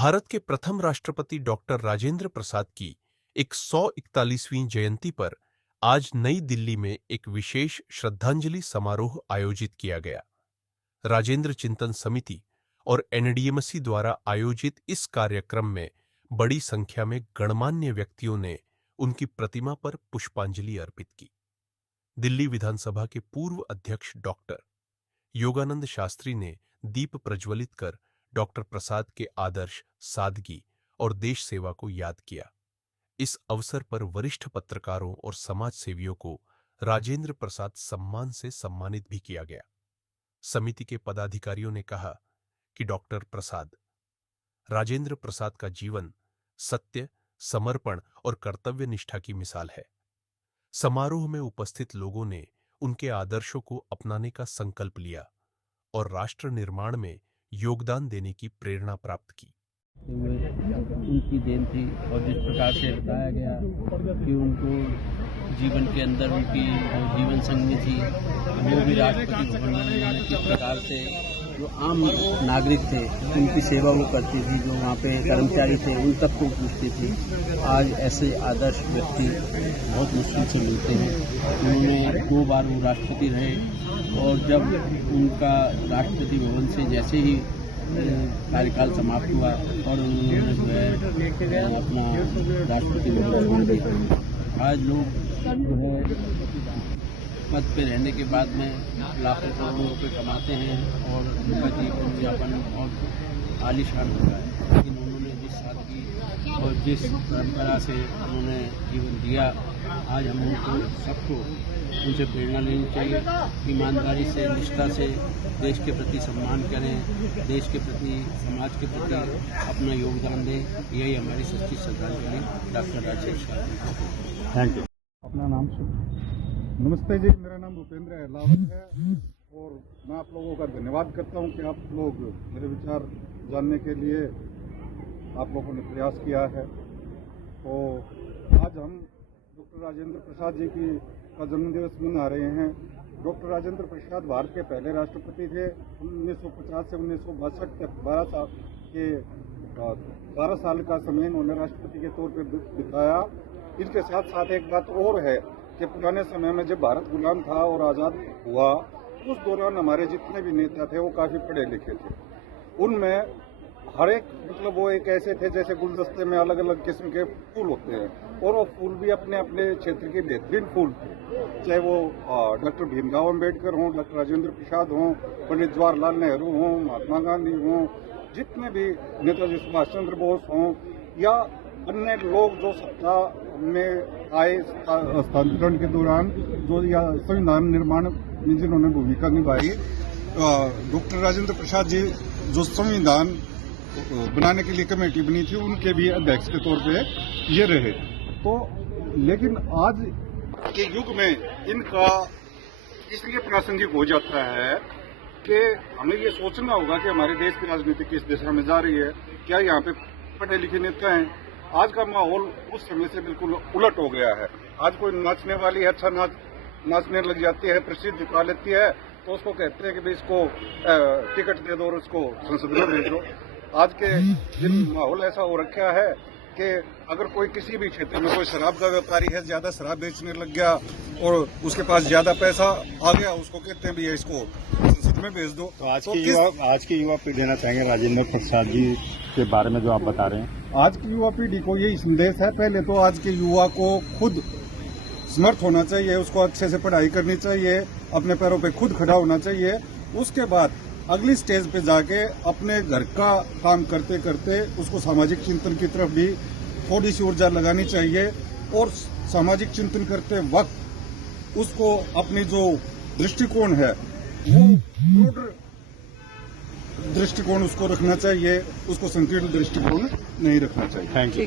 भारत के प्रथम राष्ट्रपति डॉक्टर राजेंद्र प्रसाद की 141वीं जयंती पर आज नई दिल्ली में एक विशेष श्रद्धांजलि समारोह आयोजित किया गया। राजेंद्र चिंतन समिति और एनडीएमसी द्वारा आयोजित इस कार्यक्रम में बड़ी संख्या में गणमान्य व्यक्तियों ने उनकी प्रतिमा पर पुष्पांजलि अर्पित की। दिल्ली विधानसभा के पूर्व अध्यक्ष डॉक्टर योगानंद शास्त्री ने दीप प्रज्वलित कर डॉक्टर प्रसाद के आदर्श, सादगी और देश सेवा को याद किया। इस अवसर पर वरिष्ठ पत्रकारों और समाज सेवियों को राजेंद्र प्रसाद सम्मान से सम्मानित भी किया गया। समिति के पदाधिकारियों ने कहा कि डॉक्टर प्रसाद राजेंद्र प्रसाद का जीवन सत्य, समर्पण और कर्तव्य निष्ठा की मिसाल है। समारोह में उपस्थित लोगों ने उनके आदर्शों को अपनाने का संकल्प लिया और राष्ट्र निर्माण में योगदान देने की प्रेरणा प्राप्त की। उनकी देन थी और जिस प्रकार से बताया गया कि उनको जीवन के अंदर उनकी जो जीवन संगी थी वो भी राष्ट्रपति भवन में किस प्रकार से जो आम नागरिक थे उनकी सेवा वो करती थी, जो वहाँ पे कर्मचारी थे उन तक को पूछती थी। आज ऐसे आदर्श व्यक्ति बहुत मुश्किल से मिलते हैं। उन्होंने 2 बार वो राष्ट्रपति रहे और जब उनका राष्ट्रपति भवन से जैसे ही कार्यकाल समाप्त हुआ और उन्होंने जो है अपना राष्ट्रपति भवन छोड़ दिया। आज लोग जो है पद पे रहने के बाद में लाखों करोड़ों रुपये कमाते हैं और उनका जीवन यापन बहुत आलीशान होता है, लेकिन उन्होंने जिस सादगी और जिस परंपरा से उन्होंने जीवन दिया, आज हम उनको सबको उनसे प्रेरणा लेनी चाहिए। ईमानदारी से, निष्ठा से देश के प्रति सम्मान करें, देश के प्रति, समाज के प्रति अपना योगदान दें। यही हमारी सच्ची श्रद्धांजलि doctor Rajendra Prasad. Thank you. अपना नाम नमस्ते जी, मेरा नाम भूपेंद्र अहलावत है और मैं आप लोगों का धन्यवाद करता हूं कि आप लोग मेरे विचार जानने के लिए आप लोगों ने प्रयास किया है। तो आज हम डॉक्टर राजेंद्र प्रसाद जी का जन्मदिवस मना रहे हैं। डॉक्टर राजेंद्र प्रसाद भारत के पहले राष्ट्रपति थे। 1950 से 1962 तक 12 साल का समय इन्होंने राष्ट्रपति के तौर पर बिताया। इनके साथ साथ एक बात और है कि पुराने समय में जब भारत गुलाम था और आज़ाद हुआ, उस दौरान हमारे जितने भी नेता थे वो काफ़ी पढ़े लिखे थे। उनमें हर एक मतलब वो एक ऐसे थे जैसे गुलदस्ते में अलग अलग किस्म के फूल होते हैं और वो फूल भी अपने अपने क्षेत्र के बेहतरीन फूल थे। चाहे वो डॉक्टर भीमराव अम्बेडकर हों, डॉक्टर राजेंद्र प्रसाद हों, पंडित जवाहरलाल नेहरू हों, महात्मा गांधी हों, जितने भी नेताजी सुभाष चंद्र बोस हों या अन्य लोग जो सत्ता में आए हस्तांतरण के दौरान जो या संविधान निर्माण में जिन्होंने भूमिका निभाई, डॉक्टर राजेंद्र प्रसाद जी जो संविधान बनाने के लिए कमेटी बनी थी उनके भी अध्यक्ष के तौर पे ये रहे। तो लेकिन आज के युग में इनका इसलिए प्रासंगिक हो जाता है कि हमें ये सोचना होगा कि हमारे देश की राजनीति किस दिशा में जा रही है। क्या यहाँ पे पढ़े लिखे नेता हैं? आज का माहौल उस समय से बिल्कुल उलट हो गया है। आज कोई नाचने वाली अच्छा नाचने लग जाती है, प्रसिद्ध दिखा लेती है, तो उसको कहते हैं कि भाई इसको टिकट दे दो और उसको संसद में भेज दो। आज के दिन माहौल ऐसा हो रखा है कि अगर कोई किसी भी क्षेत्र में कोई शराब का व्यापारी है, ज्यादा शराब बेचने लग गया और उसके पास ज्यादा पैसा आ गया, उसको कहते हैं भैया इसको संसद में भेज दो। तो आज की युवा पीढ़ी देना चाहेंगे राजेंद्र प्रसाद जी के बारे में जो आप बता रहे हैं? आज की युवा पीढ़ी को यही संदेश है, पहले तो आज के युवा को खुद समर्थ होना चाहिए, उसको अच्छे से पढ़ाई करनी चाहिए, अपने पैरों पे खुद खड़ा होना चाहिए। उसके बाद अगली स्टेज पे जाके अपने घर का काम करते करते उसको सामाजिक चिंतन की तरफ भी थोड़ी सी ऊर्जा लगानी चाहिए और सामाजिक चिंतन करते वक्त उसको अपनी जो दृष्टिकोण है वो दृष्टिकोण उसको रखना चाहिए, उसको संकीर्ण दृष्टिकोण नहीं रखना चाहिए। Thank you.